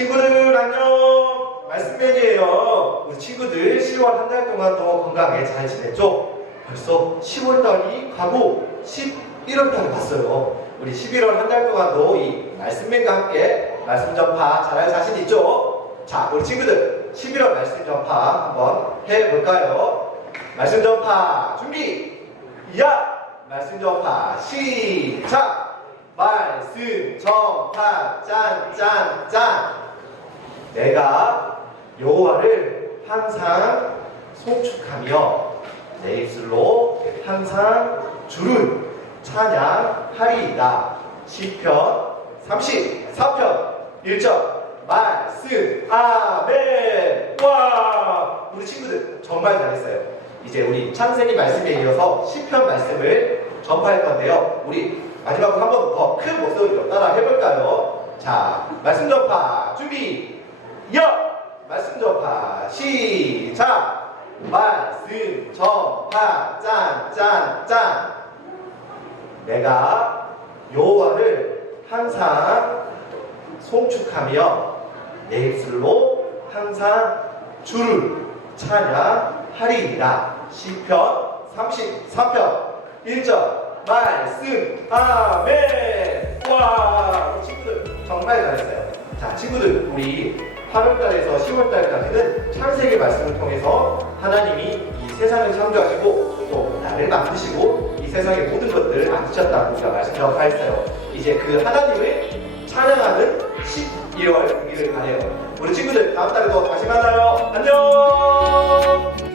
친구들 안녕. 말씀맨이에요. 우리 친구들 10월 한 달 동안도 건강하게 잘 지냈죠? 벌써 10월 달이 가고 11월 달이 왔어요. 우리 11월 한 달 동안도 이 말씀맨과 함께 말씀 전파 잘할 자신 있죠? 자, 우리 친구들 11월 말씀 전파 한번 해볼까요? 말씀 전파 준비! 야! 말씀 전파 시작! 말씀 전파 짠짠짠 내가 여호와를 항상 송축하며 내 입술로 항상 주를 찬양하리이다. 시편 34편 1절. 말씀. 아멘. 와! 우리 친구들 정말 잘했어요. 이제 우리 찬생이 말씀에 이어서 시편 말씀을 전파할 건데요. 우리 마지막으로 한 번 더 큰 목소리로 따라 해볼까요? 자 말씀 전파 준비. 여 전파 시작! 말씀 전파 짠짠짠. 내가 여호와를 항상 송축하며 내 입술로 항상 주를 찬양하리이다 시편 34편 1절. 말씀. 아멘. 와 친구들 정말 잘했어요. 자 친구들 우리 8월달에서 10월달까지는 창세기 말씀을 통해서 하나님이 이 세상을 창조하시고 또 나를 만드시고 이 세상의 모든 것들을 만드셨다고 우리가 말씀 전파했어요. 이제 그 하나님을 찬양하는 12월 되기를 바래요. 우리 친구들 다음 달에도 다시 만나요. 안녕